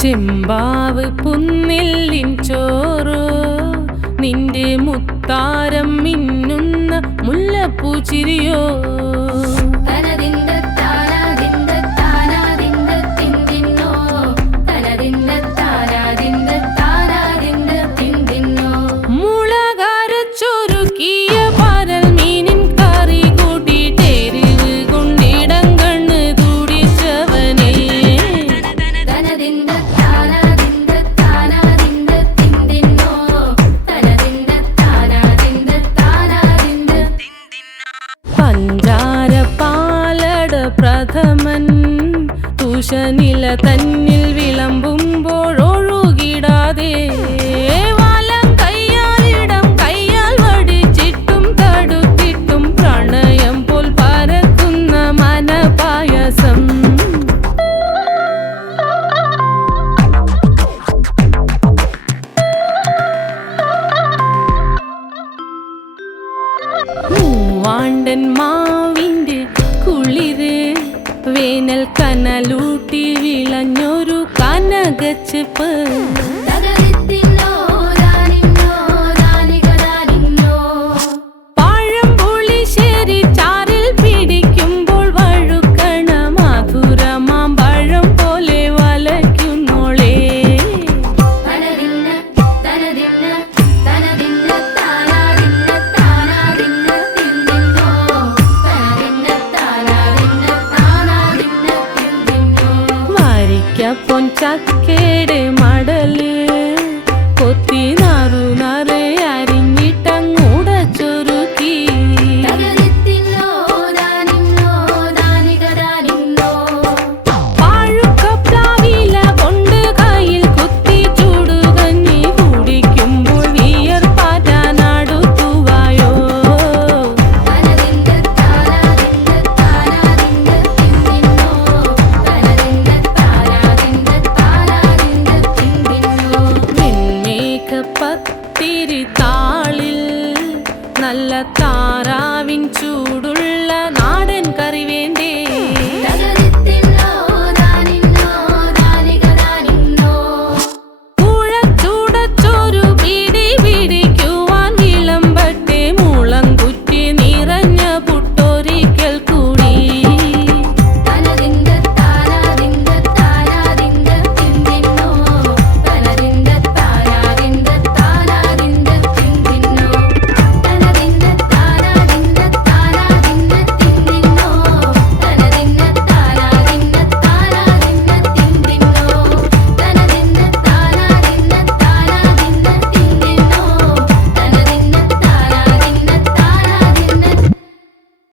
ചെമ്പാവ് പുന്നെല്ലിൻ ചോറോ നിന്റെ മുത്താരം മിന്നുന്ന മുല്ലപ്പൂച്ചിരിയോ പ്രഥമൻ തുഷനില തന്നിൽ വിളമ്പുമ്പോഴൊഴുകിടാതെ വലം കയ്യാലിടം കയ്യാൽ വടിച്ചിട്ടും തടുത്തിട്ടും പ്രണയം പോൽ പരക്കുന്ന മനപായസം മൂവാണ്ടൻ മാവിൻ്റെ കുളിര് വേനൽ കനലൂട്ടി വിളഞ്ഞൊരു കനകച്ചെപ്പ് പഴംപുളിശ്ശേരി ചാറിൽ പിടിക്കുമ്പോൾ വഴുക്കണ മധുരമാം പഴം പോലെ വലയ്ക്കുന്നോളേ പൊൻചക്കയുടെ മടല് കൊത്തി നാറു നാറ് അരിഞ്ഞിട്ടങ്ങൂട ചൊരുക്കി പാഴുക്കപ്ലാവില കൊണ്ട് കയ്യിൽ കുത്തി ചൂടുകഞ്ഞി കുടിക്കുമ്പോൾ വിയർപ്പാറ്റാനടുത്തുവായോ പത്തിരി താളിൽ നല്ല താറാവിൻ ചൂട്